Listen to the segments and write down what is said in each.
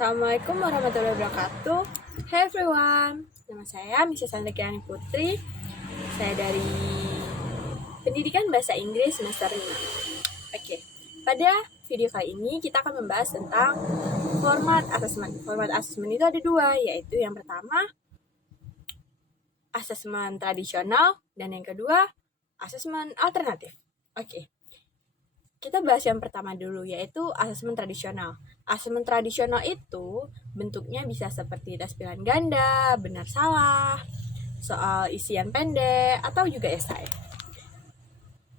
Assalamualaikum warahmatullahi wabarakatuh. Hey everyone, nama saya Mrs. Sandekiani Putri. Saya dari Pendidikan Bahasa Inggris semester 5. Oke, pada video kali ini kita akan membahas tentang format asesmen. Format asesmen itu ada dua, yaitu yang pertama asesmen tradisional dan yang kedua asesmen alternatif. Oke. Kita bahas yang pertama dulu, yaitu asesmen tradisional. Asesmen tradisional itu bentuknya bisa seperti tes pilihan ganda, benar salah, soal isian pendek, atau juga esai.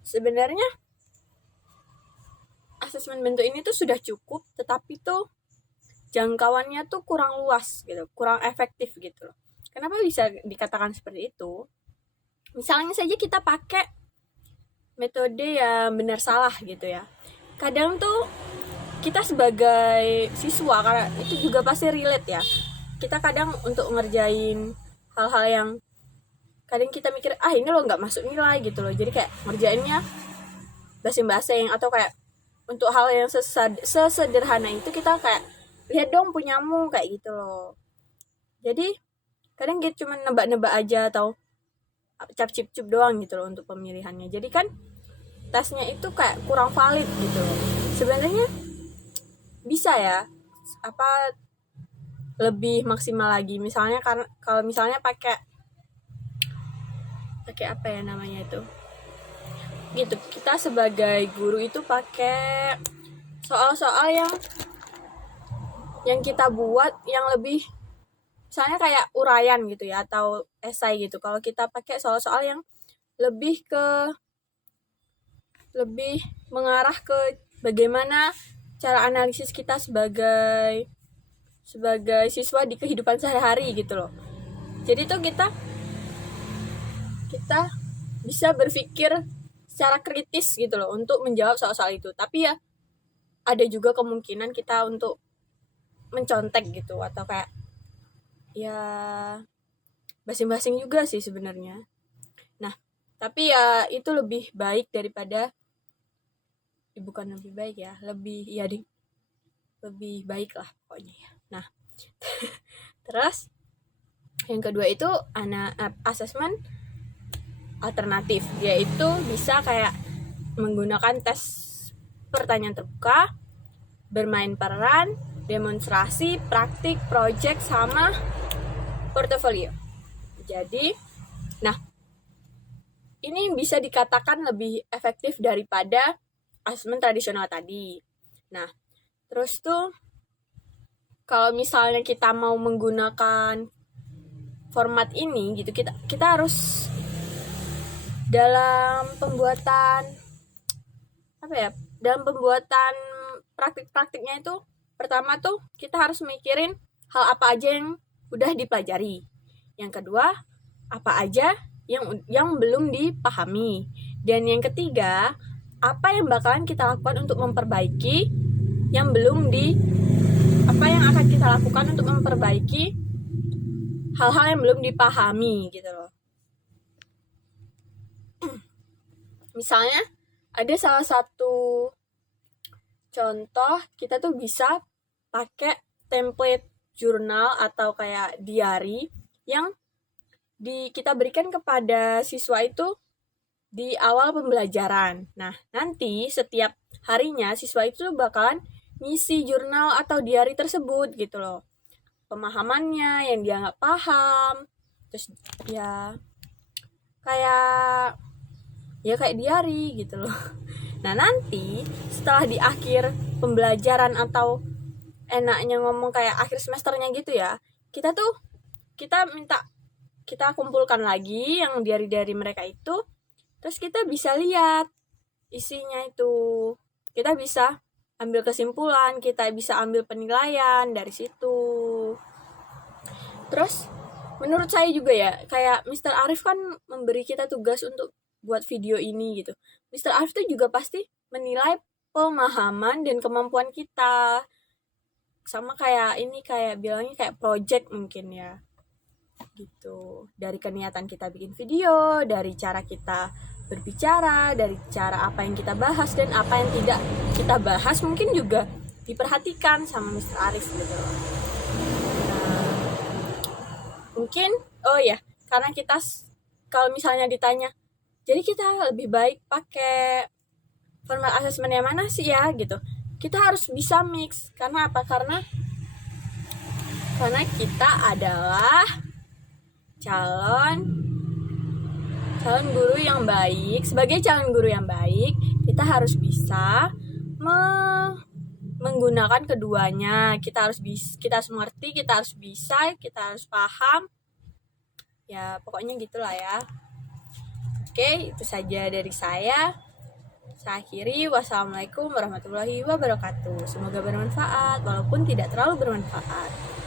Sebenarnya asesmen bentuk ini tuh sudah cukup, tetapi tuh jangkauannya tuh kurang luas gitu, kurang efektif gitu loh. Kenapa bisa dikatakan seperti itu? Misalnya saja kita pakai metode yang benar salah gitu ya. Kadang tuh kita sebagai siswa, karena itu juga pasti relate ya, kita kadang untuk ngerjain hal-hal yang kadang kita mikir ini loh nggak masuk nilai gitu loh, jadi kayak ngerjainnya basing-basing, atau kayak untuk hal yang sesederhana itu kita kayak lihat dong punyamu kayak gitu loh. Jadi kadang kita cuma nebak-nebak aja atau cap-cip-cup doang gitu loh untuk pemilihannya. Jadi kan tesnya itu kayak kurang valid gitu loh. Sebenarnya bisa ya lebih maksimal lagi, misalnya kalau misalnya pakai apa ya namanya itu gitu, kita sebagai guru itu pakai soal-soal yang kita buat yang lebih misalnya kayak uraian gitu ya, atau esai gitu. Kalau kita pakai soal-soal yang lebih mengarah ke bagaimana cara analisis kita sebagai siswa di kehidupan sehari-hari gitu loh. Jadi tuh kita bisa berpikir secara kritis gitu loh untuk menjawab soal-soal itu. Tapi ya ada juga kemungkinan kita untuk mencontek gitu, atau kayak ya basing-basing juga sih sebenarnya. Nah, tapi ya itu lebih baik daripada bukan lebih baik ya, lebih baik lah pokoknya ya. Nah, terus yang kedua itu asesmen alternatif, yaitu bisa kayak menggunakan tes pertanyaan terbuka, bermain peran, demonstrasi, praktik, project, sama portofolio. Jadi, nah ini bisa dikatakan lebih efektif daripada asesmen tradisional tadi. Nah, terus tuh kalau misalnya kita mau menggunakan format ini gitu, kita harus dalam pembuatan praktik-praktiknya itu, pertama tuh kita harus mikirin hal apa aja yang udah dipelajari. Yang kedua, apa aja yang belum dipahami. Dan yang ketiga, apa yang bakalan kita lakukan untuk memperbaiki apa yang akan kita lakukan untuk memperbaiki hal-hal yang belum dipahami gitu loh. Misalnya ada salah satu contoh, kita tuh bisa pakai template jurnal atau kayak diary yang kita berikan kepada siswa itu di awal pembelajaran. Nah, nanti setiap harinya siswa itu bakalan ngisi jurnal atau diary tersebut gitu loh. Pemahamannya yang dia nggak paham, terus ya kayak diary gitu loh. Nah, nanti setelah di akhir pembelajaran, atau enaknya ngomong kayak akhir semesternya gitu ya, kita kumpulkan lagi yang diary mereka itu, terus kita bisa lihat isinya itu. Kita bisa ambil kesimpulan, kita bisa ambil penilaian dari situ. Terus menurut saya juga ya, kayak Mr. Arif kan memberi kita tugas untuk buat video ini gitu. Mr. Arif tuh juga pasti menilai pemahaman dan kemampuan kita. Sama kayak bilangnya kayak project mungkin ya. Gitu. Dari keniatan kita bikin video, dari cara kita berbicara, dari cara apa yang kita bahas dan apa yang tidak kita bahas, mungkin juga diperhatikan sama Mr. Aris gitu loh. Nah, mungkin karena kita kalau misalnya ditanya, jadi kita lebih baik pakai formal assessment yang mana sih ya gitu. Kita harus bisa mix. Karena apa? Karena kita adalah calon guru yang baik. Sebagai calon guru yang baik, kita harus bisa menggunakan keduanya. Kita harus mengerti, kita harus bisa, kita harus paham. Ya, pokoknya gitulah ya. Oke, itu saja dari saya. Saya akhiri. Wassalamualaikum warahmatullahi wabarakatuh. Semoga bermanfaat, walaupun tidak terlalu bermanfaat.